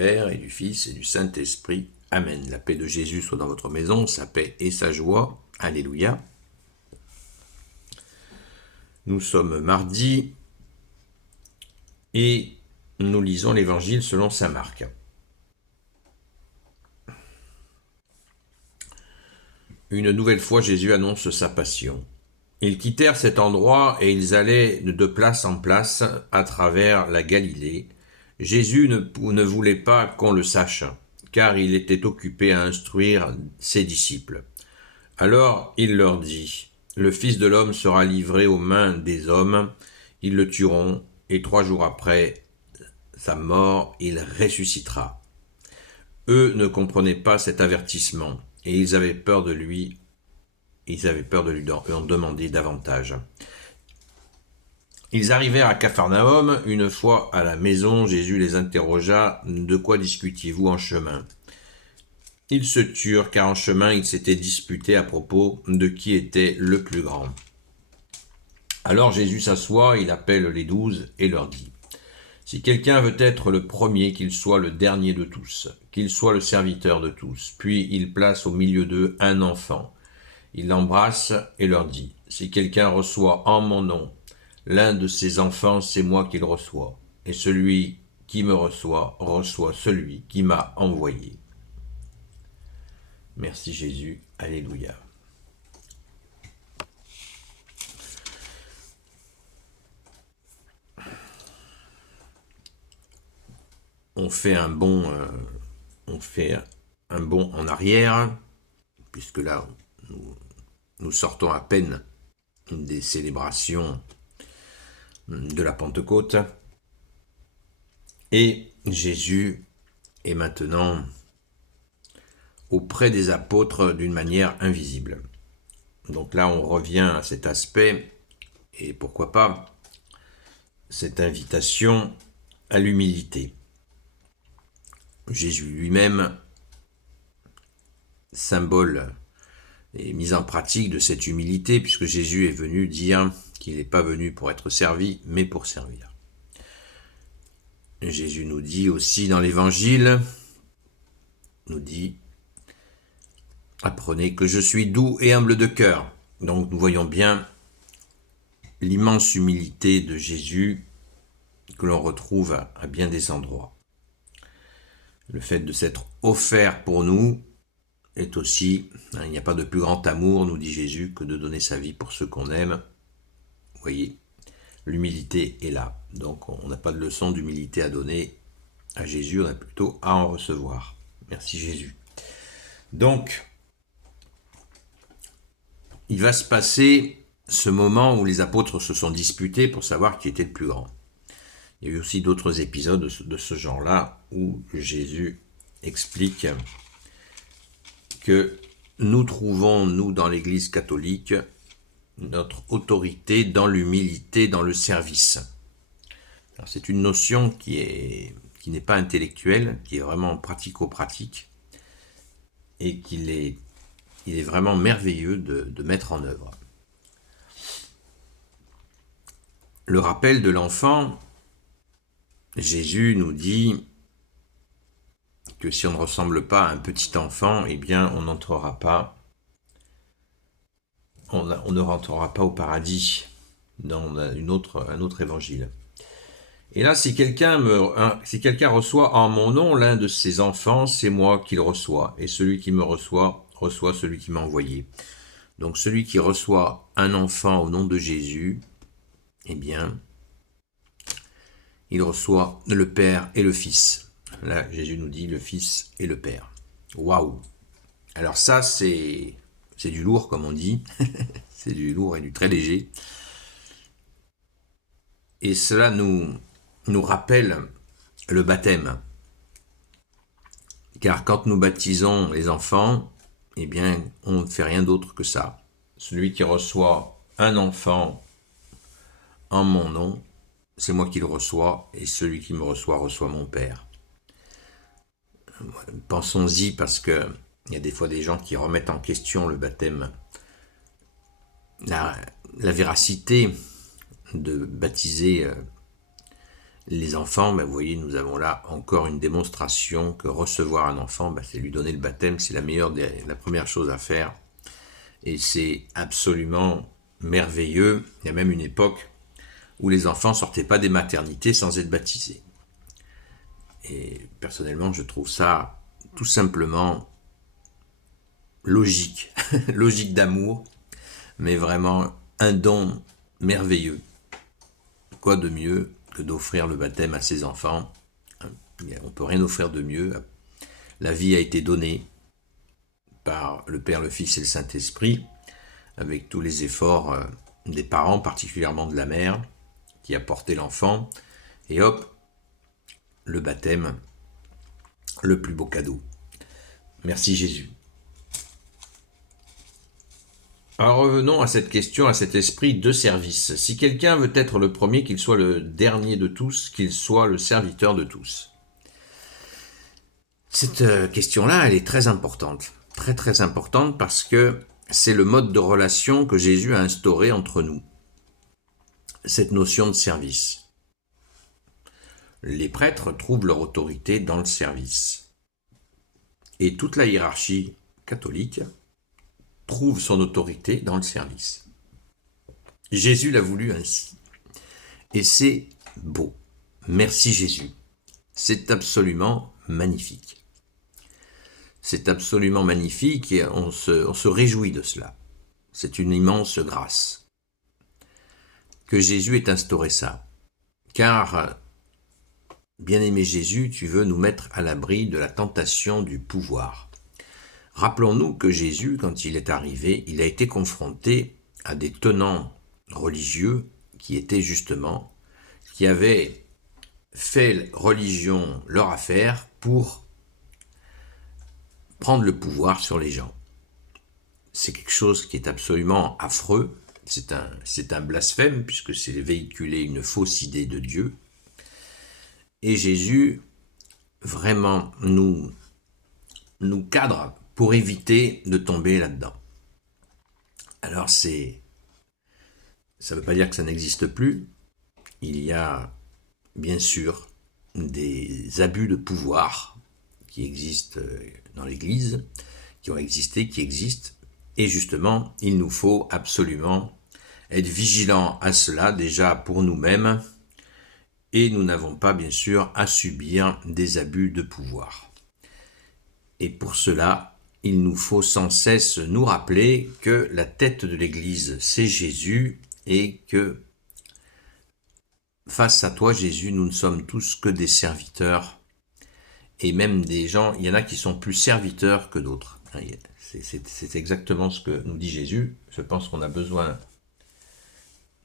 Père et du Fils et du Saint-Esprit. Amen. La paix de Jésus soit dans votre maison, sa paix et sa joie. Alléluia. Nous sommes mardi et nous lisons l'Évangile selon saint Marc. Une nouvelle fois, Jésus annonce sa passion. Ils quittèrent cet endroit et ils allaient de place en place à travers la Galilée. Jésus ne voulait pas qu'on le sache, car il était occupé à instruire ses disciples. Alors il leur dit, « Le Fils de l'homme sera livré aux mains des hommes, ils le tueront, et 3 jours après sa mort, il ressuscitera. » Eux ne comprenaient pas cet avertissement, et ils avaient peur de lui. Ils avaient peur de lui en demander davantage. Ils arrivèrent à Capharnaüm. Une fois à la maison, Jésus les interrogea « De quoi discutiez-vous en chemin ?» Ils se turent, car en chemin, ils s'étaient disputés à propos de qui était le plus grand. Alors Jésus s'assoit, il appelle les 12 et leur dit « Si quelqu'un veut être le premier, qu'il soit le dernier de tous, qu'il soit le serviteur de tous. » Puis il place au milieu d'eux un enfant. Il l'embrasse et leur dit « Si quelqu'un reçoit en mon nom l'un de ces enfants, c'est moi qu'il reçoit. Et celui qui me reçoit, reçoit celui qui m'a envoyé. » Merci Jésus. Alléluia. On fait un bond en arrière, puisque là, nous sortons à peine des célébrations de la Pentecôte. Et Jésus est maintenant auprès des apôtres d'une manière invisible. Donc là, on revient à cet aspect, et pourquoi pas, cette invitation à l'humilité. Jésus lui-même, symbole et mise en pratique de cette humilité, puisque Jésus est venu dire qu'il n'est pas venu pour être servi, mais pour servir. Jésus nous dit aussi dans l'Évangile, nous dit « Apprenez que je suis doux et humble de cœur ». Donc nous voyons bien l'immense humilité de Jésus que l'on retrouve à bien des endroits. Le fait de s'être offert pour nous est aussi, il n'y a pas de plus grand amour, nous dit Jésus, que de donner sa vie pour ceux qu'on aime. Vous voyez, l'humilité est là. Donc on n'a pas de leçon d'humilité à donner à Jésus, on a plutôt à en recevoir. Merci Jésus. Donc, il va se passer ce moment où les apôtres se sont disputés pour savoir qui était le plus grand. Il y a eu aussi d'autres épisodes de ce genre-là où Jésus explique que nous trouvons, nous, dans l'Église catholique, notre autorité dans l'humilité, dans le service. Alors, c'est une notion qui n'est pas intellectuelle, qui est vraiment pratico-pratique, et il est vraiment merveilleux de mettre en œuvre. Le rappel de l'enfant, Jésus nous dit que si on ne ressemble pas à un petit enfant, eh bien on ne rentrera pas au paradis dans un autre évangile. Et là, si quelqu'un reçoit en mon nom l'un de ses enfants, c'est moi qui le reçois. Et celui qui me reçoit, reçoit celui qui m'a envoyé. Donc celui qui reçoit un enfant au nom de Jésus, eh bien, il reçoit le Père et le Fils. Là, Jésus nous dit le Fils et le Père. Waouh! Alors ça, c'est du lourd, comme on dit. C'est du lourd et du très léger. Et cela nous rappelle le baptême. Car quand nous baptisons les enfants, eh bien, on ne fait rien d'autre que ça. Celui qui reçoit un enfant en mon nom, c'est moi qui le reçois, et celui qui me reçoit reçoit mon Père. Pensons-y, parce que il y a des fois des gens qui remettent en question le baptême, la véracité de baptiser Les enfants, vous voyez, nous avons là encore une démonstration que recevoir un enfant, c'est lui donner le baptême, c'est la première chose à faire. Et c'est absolument merveilleux. Il y a même une époque où les enfants ne sortaient pas des maternités sans être baptisés. Et personnellement, je trouve ça tout simplement logique, logique d'amour, mais vraiment un don merveilleux. Quoi de mieux que d'offrir le baptême à ses enfants? On ne peut rien offrir de mieux. La vie a été donnée par le Père, le Fils et le Saint-Esprit, avec tous les efforts des parents, particulièrement de la mère, qui a porté l'enfant, et hop, le baptême, le plus beau cadeau. Merci Jésus. Alors revenons à cette question, à cet esprit de service. Si quelqu'un veut être le premier, qu'il soit le dernier de tous, qu'il soit le serviteur de tous. Cette question-là, elle est très importante. Très très importante parce que c'est le mode de relation que Jésus a instauré entre nous. Cette notion de service. Les prêtres trouvent leur autorité dans le service. Et toute la hiérarchie catholique trouve son autorité dans le service. Jésus l'a voulu ainsi. Et c'est beau. Merci Jésus. C'est absolument magnifique. C'est absolument magnifique et on se réjouit de cela. C'est une immense grâce que Jésus ait instauré ça. Car, bien-aimé Jésus, tu veux nous mettre à l'abri de la tentation du pouvoir. Rappelons-nous que Jésus, quand il est arrivé, il a été confronté à des tenants religieux qui avaient fait religion leur affaire pour prendre le pouvoir sur les gens. C'est quelque chose qui est absolument affreux, c'est un blasphème puisque c'est véhiculer une fausse idée de Dieu. Et Jésus vraiment nous cadre pour éviter de tomber là-dedans. Alors ça ne veut pas dire que ça n'existe plus. Il y a bien sûr des abus de pouvoir qui existent dans l'Église, qui ont existé, qui existent. Et justement, il nous faut absolument être vigilants à cela, déjà pour nous-mêmes, et nous n'avons pas bien sûr à subir des abus de pouvoir. Et pour cela, il nous faut sans cesse nous rappeler que la tête de l'Église, c'est Jésus, et que face à toi, Jésus, nous ne sommes tous que des serviteurs, et même des gens, il y en a qui sont plus serviteurs que d'autres. C'est exactement ce que nous dit Jésus. Je pense qu'on a besoin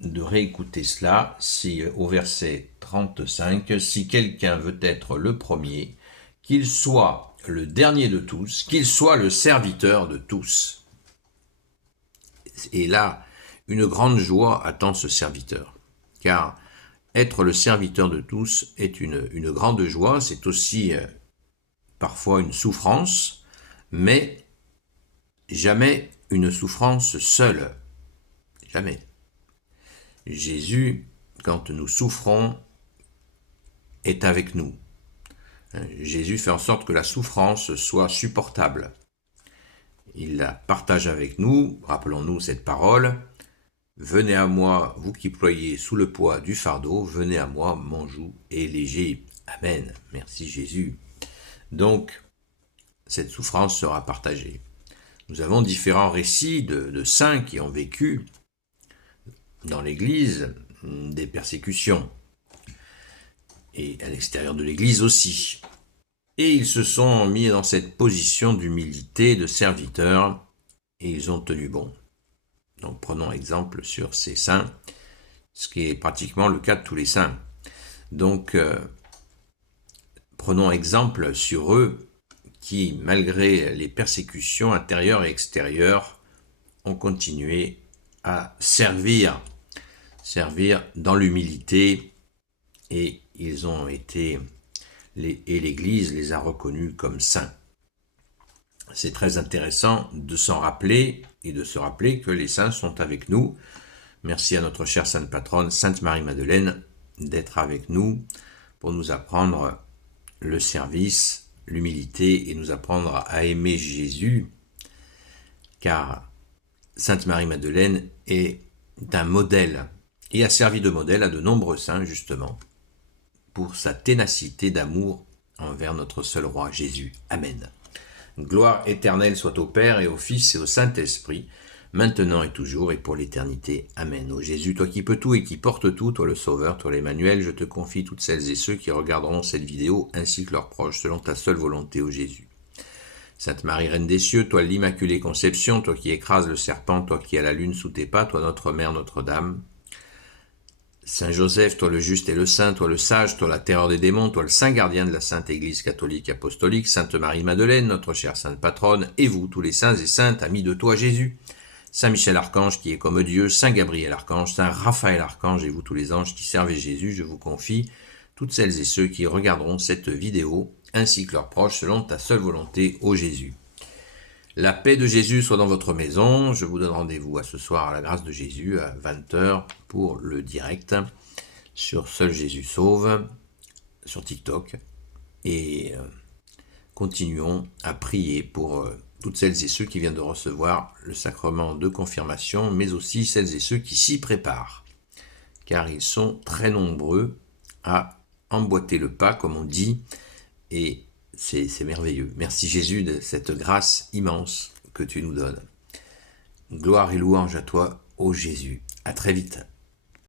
de réécouter cela. Si au verset 35, si quelqu'un veut être le premier, qu'il soit le dernier de tous, qu'il soit le serviteur de tous. Et là, une grande joie attend ce serviteur, car être le serviteur de tous est une grande joie, c'est aussi parfois une souffrance, mais jamais une souffrance seule. Jamais. Jésus, quand nous souffrons, est avec nous. Jésus fait en sorte que la souffrance soit supportable. Il la partage avec nous, rappelons-nous cette parole, « Venez à moi, vous qui ployez sous le poids du fardeau, venez à moi, mon joug est léger. » Amen. Merci Jésus. Donc, cette souffrance sera partagée. Nous avons différents récits de saints qui ont vécu dans l'Église des persécutions, et à l'extérieur de l'Église aussi. Et ils se sont mis dans cette position d'humilité, de serviteur, et ils ont tenu bon. Donc prenons exemple sur ces saints, ce qui est pratiquement le cas de tous les saints. Donc prenons exemple sur eux qui, malgré les persécutions intérieures et extérieures, ont continué à servir dans l'humilité, et ils ont été, et l'Église les a reconnus comme saints. C'est très intéressant de s'en rappeler et de se rappeler que les saints sont avec nous. Merci à notre chère sainte patronne, Sainte Marie-Madeleine, d'être avec nous pour nous apprendre le service, l'humilité et nous apprendre à aimer Jésus, car Sainte Marie-Madeleine est un modèle et a servi de modèle à de nombreux saints justement pour sa ténacité d'amour envers notre seul roi Jésus. Amen. Gloire éternelle soit au Père et au Fils et au Saint-Esprit, maintenant et toujours et pour l'éternité. Amen. Ô Jésus, toi qui peux tout et qui portes tout, toi le Sauveur, toi l'Emmanuel, je te confie toutes celles et ceux qui regarderont cette vidéo ainsi que leurs proches, selon ta seule volonté, ô Jésus. Sainte Marie, Reine des cieux, toi l'Immaculée Conception, toi qui écrases le serpent, toi qui as la lune sous tes pas, toi notre Mère, Notre-Dame. Saint Joseph, toi le juste et le saint, toi le sage, toi la terreur des démons, toi le saint gardien de la Sainte Église catholique apostolique, Sainte Marie-Madeleine, notre chère Sainte Patronne, et vous, tous les saints et saintes, amis de toi Jésus, Saint Michel Archange qui est comme Dieu, Saint Gabriel Archange, Saint Raphaël Archange, et vous tous les anges qui servez Jésus, je vous confie toutes celles et ceux qui regarderont cette vidéo, ainsi que leurs proches, selon ta seule volonté, ô Jésus. La paix de Jésus soit dans votre maison. Je vous donne rendez-vous à ce soir à la grâce de Jésus à 20h pour le direct sur Seul Jésus Sauve, sur TikTok. Et continuons à prier pour toutes celles et ceux qui viennent de recevoir le sacrement de confirmation, mais aussi celles et ceux qui s'y préparent, car ils sont très nombreux à emboîter le pas, comme on dit, et c'est merveilleux. Merci Jésus de cette grâce immense que tu nous donnes. Gloire et louange à toi, ô Jésus. À très vite.